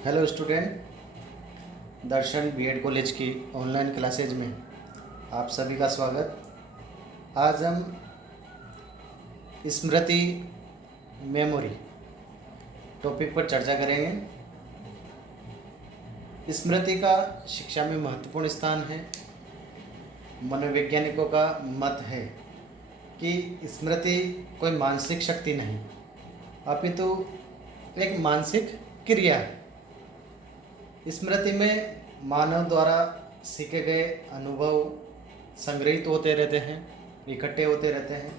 Hello student, दर्शन BEd college की online classes में आप सभी का स्वागत। आज हम स्मृति मेमोरी टॉपिक पर चर्चा करेंगे। स्मृति का शिक्षा में महत्वपूर्ण स्थान है। मनोवैज्ञानिकों का मत है कि स्मृति कोई मानसिक शक्ति नहीं, अपितु एक मानसिक क्रिया है। स्मृति में मानव द्वारा सीखे गए अनुभव संग्रहित होते रहते हैं, इकट्ठे होते रहते हैं।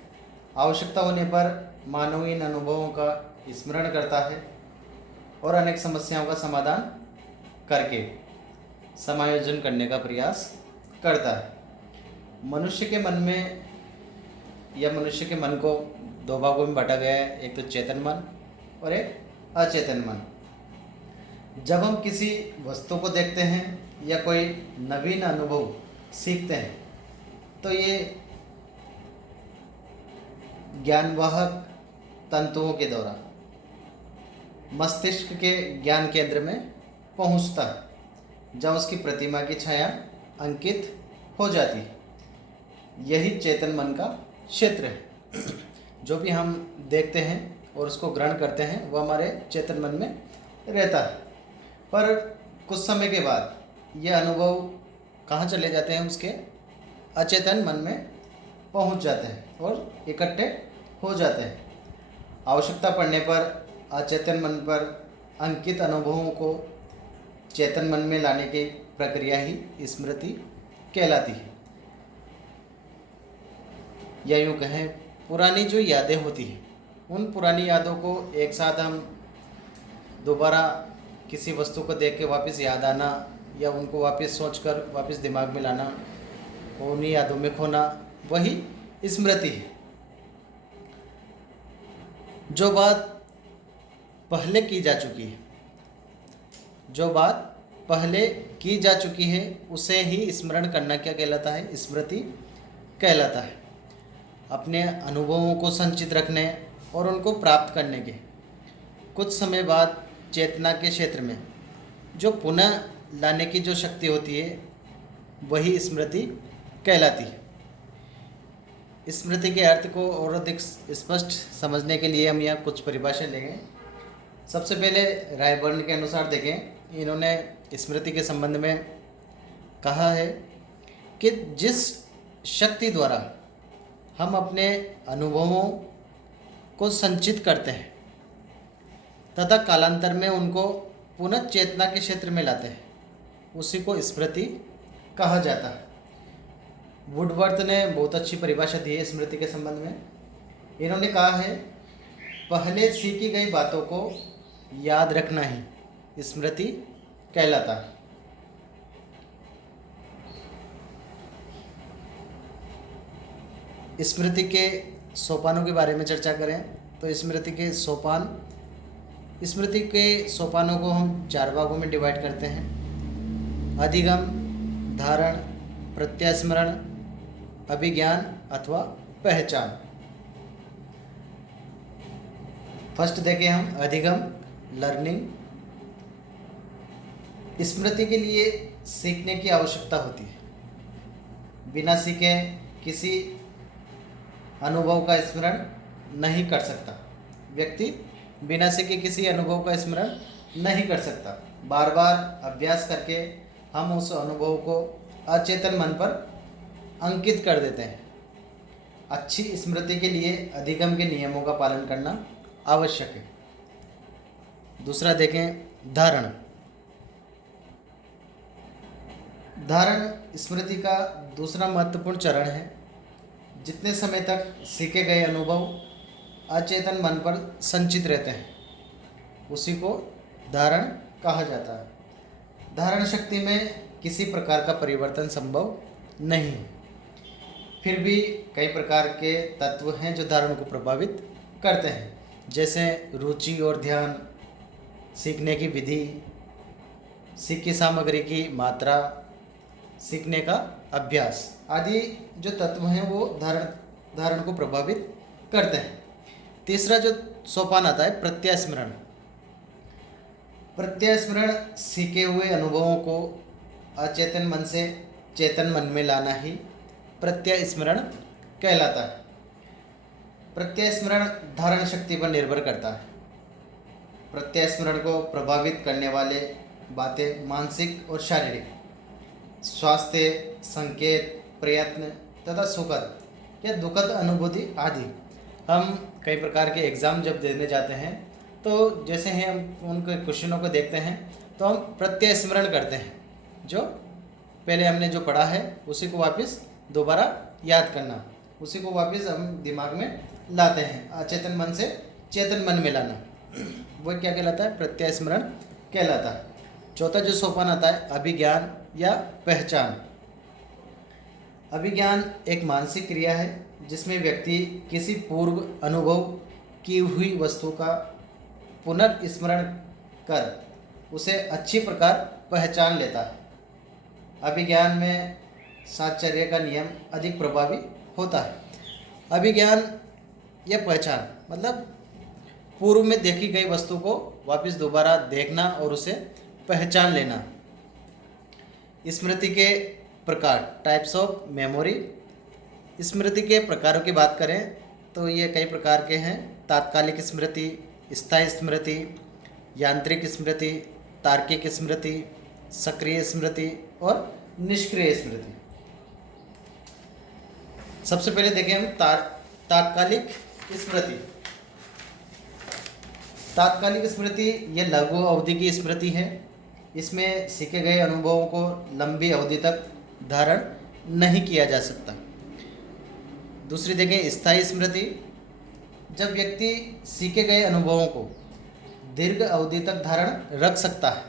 आवश्यकता होने पर मानव इन अनुभवों का स्मरण करता है और अनेक समस्याओं का समाधान करके समायोजन करने का प्रयास करता है। मनुष्य के मन में या मनुष्य के मन को दो भागों में बांटा गया है, एक तो चेतन मन और एक अचेतन मन। जब हम किसी वस्तु को देखते हैं या कोई नवीन अनुभव सीखते हैं तो ये ज्ञानवाहक तंतुओं के द्वारा मस्तिष्क के ज्ञान केंद्र में पहुंचता है, जहाँ उसकी प्रतिमा की छाया अंकित हो जाती है। यही चेतन मन का क्षेत्र है। जो भी हम देखते हैं और उसको ग्रहण करते हैं वह हमारे चेतन मन में रहता है, पर कुछ समय के बाद ये अनुभव कहाँ चले जाते हैं, उसके अचेतन मन में पहुंच जाते हैं और इकट्ठे हो जाते हैं। आवश्यकता पड़ने पर अचेतन मन पर अंकित अनुभवों को चेतन मन में लाने की प्रक्रिया ही स्मृति कहलाती है। या यूँ कहें, पुरानी जो यादें होती हैं, उन पुरानी यादों को एक साथ हम दोबारा किसी वस्तु को देख के वापस याद आना या उनको वापस सोचकर वापस दिमाग में लाना, उन्हीं यादों में खोना, वही स्मृति है। जो बात पहले की जा चुकी है, जो बात पहले की जा चुकी है उसे ही स्मरण करना क्या कहलाता है? स्मृति कहलाता है। अपने अनुभवों को संचित रखने और उनको प्राप्त करने के कुछ समय बाद चेतना के क्षेत्र में जो पुनः लाने की जो शक्ति होती है वही स्मृति कहलाती है। स्मृति के अर्थ को और अधिक स्पष्ट समझने के लिए हम यहाँ कुछ परिभाषा लेंगे। सबसे पहले रायबर्न के अनुसार देखें, इन्होंने स्मृति के संबंध में कहा है कि जिस शक्ति द्वारा हम अपने अनुभवों को संचित करते हैं तथा कालांतर में उनको पुनः चेतना के क्षेत्र में लाते हैं, उसी को स्मृति कहा जाता है। वुडवर्थ ने बहुत अच्छी परिभाषा दी है स्मृति के संबंध में। इन्होंने कहा है, पहले सीखी गई बातों को याद रखना ही स्मृति कहलाता है। स्मृति के सोपानों के बारे में चर्चा करें तो स्मृति के सोपानों को हम 4 भागों में डिवाइड करते हैं: अधिगम, धारण, प्रत्यास्मरण, अभिज्ञान अथवा पहचान। फर्स्ट देखें हम अधिगम, लर्निंग। स्मृति के लिए सीखने की आवश्यकता होती है। बिना सीखे किसी अनुभव का स्मरण नहीं कर सकता। व्यक्ति बिना सीखे किसी अनुभव का स्मरण नहीं कर सकता। बार बार अभ्यास करके हम उस अनुभव को अचेतन मन पर अंकित कर देते हैं। अच्छी स्मृति के लिए अधिगम के नियमों का पालन करना आवश्यक है। दूसरा देखें, धारण। धारण स्मृति का दूसरा महत्वपूर्ण चरण है। जितने समय तक सीखे गए अनुभव अचेतन मन पर संचित रहते हैं उसी को धारण कहा जाता है। धारण शक्ति में किसी प्रकार का परिवर्तन संभव नहीं है। फिर भी कई प्रकार के तत्व हैं जो धारण को प्रभावित करते हैं, जैसे रुचि और ध्यान, सीखने की विधि, सीखी सामग्री की मात्रा, सीखने का अभ्यास आदि जो तत्व हैं वो धारण को प्रभावित करते हैं। तीसरा जो सोपान आता है प्रत्यास्मरण। प्रत्यस्मरण सीखे हुए अनुभवों को अचेतन मन से चेतन मन में लाना ही प्रत्यस्मरण कहलाता है। प्रत्यस्मरण धारण शक्ति पर निर्भर करता है। प्रत्यस्मरण को प्रभावित करने वाले बातें मानसिक और शारीरिक स्वास्थ्य, संकेत, प्रयत्न तथा सुखद या दुखद अनुभूति आदि। हम कई प्रकार के एग्ज़ाम जब देने जाते हैं तो जैसे ही हम उनके क्वेश्चनों को देखते हैं तो हम प्रत्यस्मरण करते हैं। जो पहले हमने जो पढ़ा है उसी को वापस दोबारा याद करना, उसी को वापस हम दिमाग में लाते हैं। अचेतन मन से चेतन मन में लाना, वो क्या कहलाता है? प्रत्यस्मरण कहलाता है। चौथा जो सोपान आता है अभिज्ञान या पहचान। अभिज्ञान एक मानसिक क्रिया है जिसमें व्यक्ति किसी पूर्व अनुभव की हुई वस्तु का पुनर्स्मरण कर उसे अच्छी प्रकार पहचान लेता है। अभिज्ञान में साहचर्य का नियम अधिक प्रभावी होता है। अभिज्ञान या पहचान मतलब पूर्व में देखी गई वस्तु को वापस दोबारा देखना और उसे पहचान लेना। स्मृति के प्रकार, टाइप्स ऑफ मेमोरी। स्मृति के प्रकारों की बात करें तो ये कई प्रकार के हैं। तात्कालिक स्मृति, स्थायी स्मृति, यांत्रिक स्मृति, तार्किक स्मृति, सक्रिय स्मृति और निष्क्रिय स्मृति। सबसे पहले देखें हम तात्कालिक स्मृति। तात्कालिक स्मृति यह लघु अवधि की स्मृति है। इसमें सीखे गए अनुभवों को लंबी अवधि तक धारण नहीं किया जा सकता। दूसरी देखें स्थायी स्मृति। जब व्यक्ति सीखे गए अनुभवों को दीर्घ अवधि तक धारण रख सकता है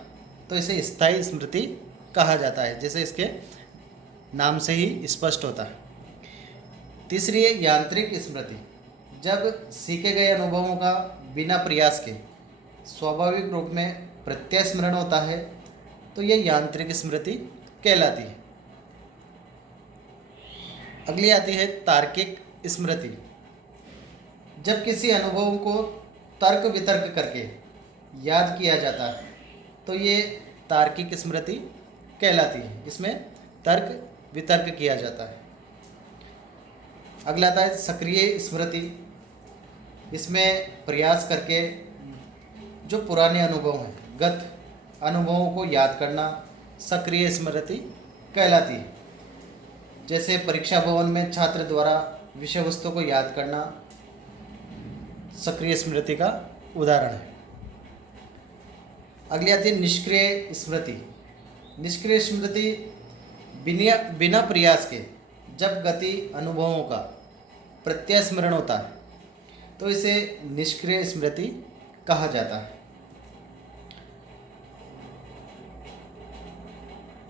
तो इसे स्थायी स्मृति कहा जाता है, जैसे इसके नाम से ही स्पष्ट होता है। तीसरी है यांत्रिक स्मृति। जब सीखे गए अनुभवों का बिना प्रयास के स्वाभाविक रूप में प्रत्यस्मरण होता है तो यह यांत्रिक स्मृति कहलाती है। अगली आती है तार्किक स्मृति। जब किसी अनुभव को तर्क वितर्क करके याद किया जाता है तो ये तार्किक स्मृति कहलाती है। इसमें तर्क वितर्क किया जाता है। अगला आता है सक्रिय स्मृति। इसमें प्रयास करके जो पुराने अनुभव हैं, गत अनुभवों को याद करना सक्रिय स्मृति कहलाती है। जैसे परीक्षा भवन में छात्र द्वारा विषय वस्तु को याद करना सक्रिय स्मृति का उदाहरण है। अगली आती है निष्क्रिय स्मृति। निष्क्रिय स्मृति बिना प्रयास के जब गति अनुभवों का प्रत्यस्मरण होता है तो इसे निष्क्रिय स्मृति कहा जाता है।